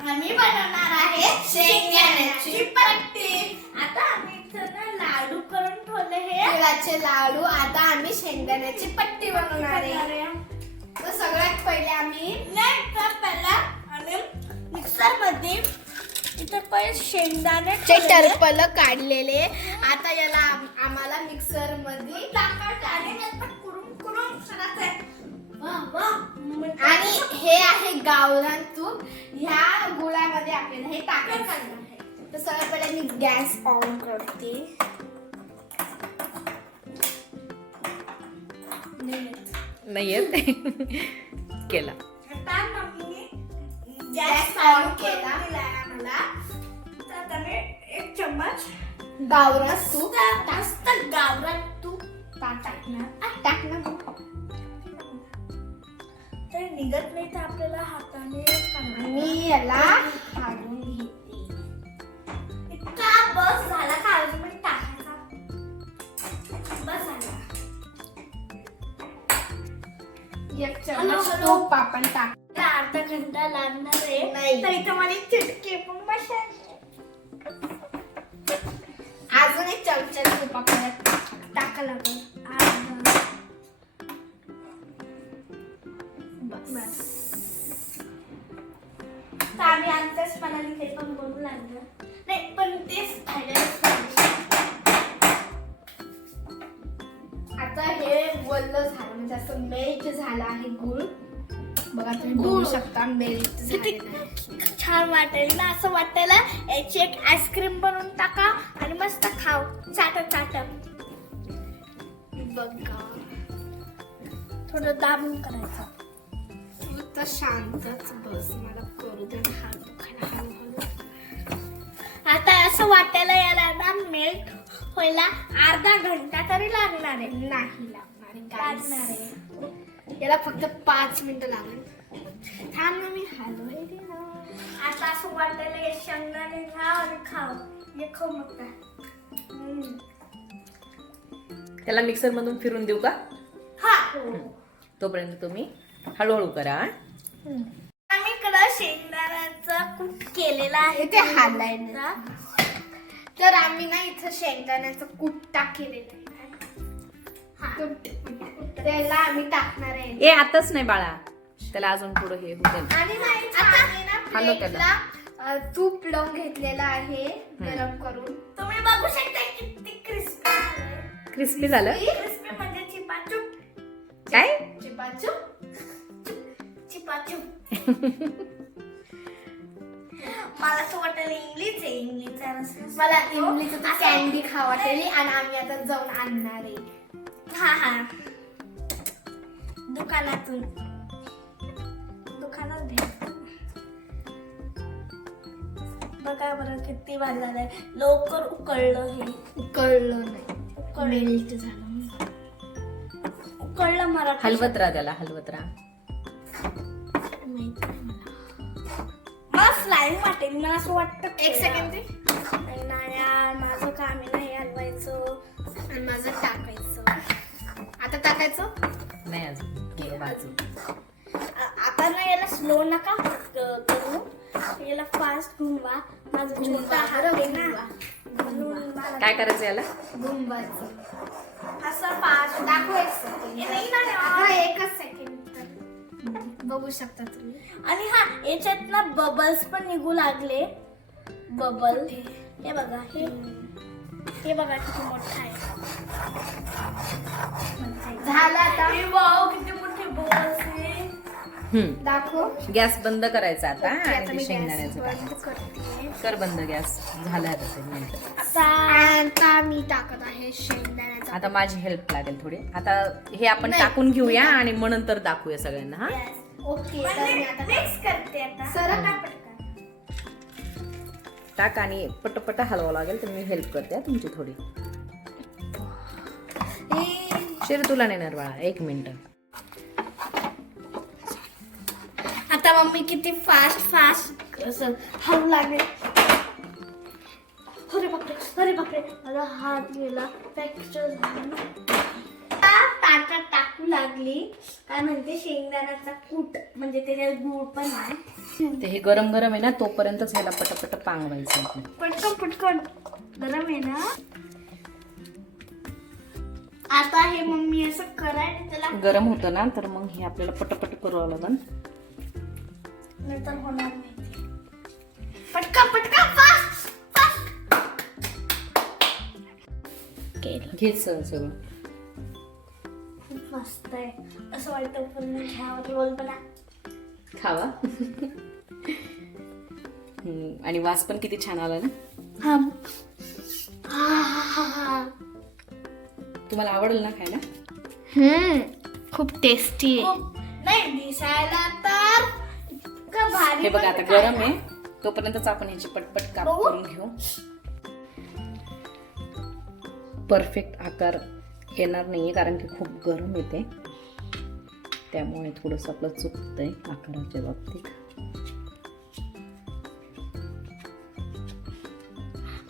आम्ही बनवणार आहे शेंगदाण्याची पट्टी. आता आम्ही इथं लाडू करून ठेवले हे तिळाचे लाडू. आता आम्ही शेंगदाण्याची पट्टी बनवणार आहे. तर सगळ्यात पहिले आम्ही मिक्सर मध्ये इथं पहिले शेंगदाण्याचे टरफल काढलेले. आता याला आम्हाला मिक्सर मध्ये टाकायचं आणि नंतर कुरुम करायचं. आणि हे आहे गावरान तूप. ह्या गुळामध्ये आपल्याला हे टाकायचं आहे. तर सगळ्यात पहिले मी गॅस ऑन करते. नाही येत केला. आता मम्मीने गॅस ऑन केला. मला आता मी 1 चम्मच गावरान तूप जास्त गावरान तूप टाकणार. ते निघत नाही तर आपल्याला हाताने मी याला काढून घेते. इतका बस झाला का अजून मी टाकायचा. बस झाला. 1 चम्मच तूप आपण टाक. अर्धा घंटा लागणार आहे. तर इथं मला चिटके पण बसेल. अजून 1 चमचा तूप आपल्याला टाका लागेल. तर आम्ही आमच्याच मनाने ते पण बोलू लागलं. नाही पण तेच खायला. आता हे वल्ल झालं म्हणजे असं मेल्ट झालं आहे गुळ. बघा तुम्ही बघू शकता मेल्ट झालेलं. छान वाटेल ना. असं वाटायला याची एक आईस्क्रीम बनवून टाका आणि मस्त खाऊ. चाटत बघा. थोडं दाबून करायचं. तर शांतच बस. मला करू दे. हात दुखायला हळूहळू. आता असं वाटायला याला ना मेल्ट व्हायला अर्धा घंटा तरी लागणार आहे. नाही लागणार आहे. याला फक्त 5 मिनिटं लागेल. थांब ना मी हलवते ना. आता असं वाटायला शेंगदाणे घ्या आणि खाऊ. हे खाऊ मग काय. त्याला मिक्सर मधून फिरून देऊ का? हा. तोपर्यंत तुम्ही हळूहळू करा. आम्ही इकडं शेंगदाण्याचा कूट केलेला आहे. ते हालायला. तर आम्ही ना इथं शेंगदाण्याचं कूट टाकलेलं आहे. त्याला आम्ही टाकणार आहे. ए आताच नाही बाळा. त्याला अजून पुढे हे होते. आणि हॅलो त्याला तूप लावून घेतलेलं आहे गरम करून. तुम्ही बघू शकता किती क्रिस्पी. क्रिस्पी झालं. क्रिस्पी म्हणजे चिपाचूप. काय चिपाचूप. मला असं वाटलं इंग्लिश आहे. इंग्लिश मला इंग्लिश कॅन्डी खावा वाटली. आणि आम्ही आता जाऊन आणणार आहे. हा दुकानात भेट. बघा बरं किती भारी झालंय. लवकर उकळलं. हे उकळलं नाही. मेल्ट झालं. उकळलं. मराठी हलवत राहा. त्याला हलवत राहा. मला स्लाईम वाटेल. मला असं वाटतं 1 सेकंड. नाही यार माझं काम आहे. नाही हलवायचं आणि माझं टाकायचं. आता टाकायचं नाही अजून बाजू. आता ना याला स्लो नका करू. याला फास्ट घुमवा. माझं छोटा हात आहे ना. काय करायचं याला? घुमवायचं. असं फास्ट दाखव. 1 सेकंड. नाही ना 1 सेकंड. बघू शकता तुम्ही. आणि हा याच्यात ना बबल्स पण निघू लागले. बबल हे बघा. हे बघा किती मोठा आहे. झालं आता. वाव किती मोठे बबल्स आहे. दाखव. गॅस बंद करायचा आता. आता आणि मी शेंगदाण्याचं बंद करते. कर बंद. गॅस झाला आता मी टाकत आहे शेंगदाण्याचा. आता माझी हेल्प लागेल थोडी. आता हे आपण टाकून घेऊया आणि मग नंतर दाखवूया सगळ्यांना. हा ओके. तर मी आता मिक्स करते. आता सरळ टाक आणि पटपट हलवावं लागेल. तर मी हेल्प करते तुमची थोडी. शिर तुला नेणार बाळा. 1 मिनिट. आता मम्मी किती फास्ट असं हलू लागेल. अरे बापरे. माझा हात गेला. फ्रॅक्चर झाला. ताटात टाकू लागली. काय म्हणते शेंगदाण्याचा कूट, म्हणजे त्याच्यात गुळ पण आहे. ते हे गरम गरम आहे ना, तोपर्यंतच ह्याला पटपट पांगवायचं आपण. पटकन पटकन गरम आहे ना. आता हे मम्मी असं करायला त्याला गरम होतं ना, तर मग हे आपल्याला पटपट करावं लागेल. नंतर होणार नाही. पटका पटका फास्ट फास्ट केलं. घे सगळं. खूप मस्त आहे. असं वाटतं पूर्ण घ्यावं रोल बना. खावा. आणि वास पण किती छान आला ना. तुम्हाला आवडेल ना खायला? खूप टेस्टी आहे. नाही दिसायला तर इतकं भारी. हे बघा आता गरम आहे, तोपर्यंतच आपण ह्याची पटपट काप करून घेऊ. परफेक्ट आकार येणार नाहीये कारण की खूप गरम येते, त्यामुळे थोडंसं आपलं चुकतंय आकाराच्या बाबतीत.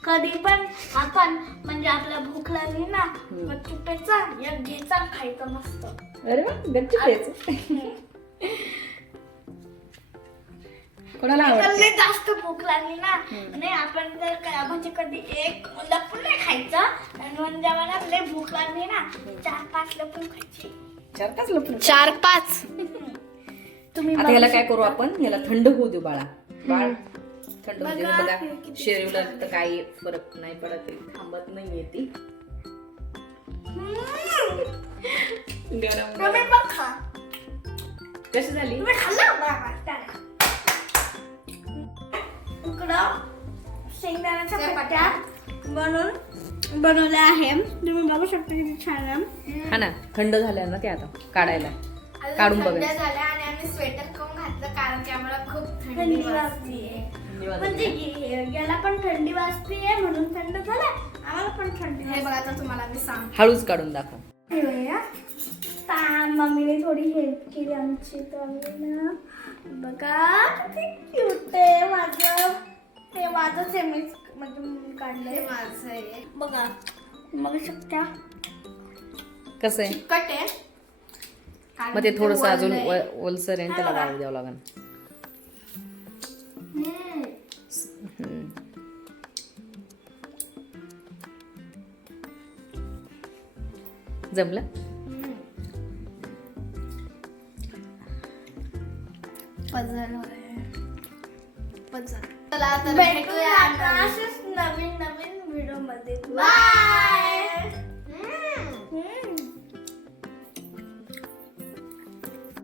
कधी पण आपण म्हणजे आपल्याला भूक लागली ना, मग तुपाचा एक घ्यायचा खायचं मस्त. अरे वा, गच्ची द्यायचं. कोणाला आवडतं? लय जास्त भूक लागली ना, आणि आपण जर काय म्हणजे कधी एक लपून नाही खायचं, आणि म्हणजे मला लय भूक लागली ना 4-5 लपून खायची. 4-5 लपून. 4-5. तुम्ही आता ह्याला काय करू आपण, ह्याला थंड होऊ देऊ. बाळ थंड होऊ देऊ. बघा शरीराला तर काही फरक नाही पडत, थांबत नाहीये ती. गरम तुम्ही पण खा. कशी झाली? तुम्ही खाल्लं ना. इकडं शेंगदाण्याच्या पट्ट्या बनवल्या आहे. तुम्ही बघू शकता किती छान आहे. हा ना, थंड झाल्या ना ते, आता काढायला काढून बघायचं. झाल्या आणि आम्ही स्वेटर करून घातलं कारण की आम्हाला खूप थंडी वाजते. म्हणजे याला पण थंडी वाजते म्हणून थंड झालं, आम्हाला पण थंडी. हे बघा आता तुम्हाला मी सांग. हळूच काढून दाखव. मम्मीने थोडी हेल्प केली आमची, तर ना बघा किती क्यूट आहे माझं. हे माझंच आहे, मी म्हणजे काढलंय. माझं आहे बघा, बघू शकता कसं आहे. कट आहे. मग ते थोडस अजून ओलसर आहे, त्याला वाळू द्यावं लागेल. जमलं. चला तर भेटूया अशाच नवीन व्हिडिओ मध्ये. बाय.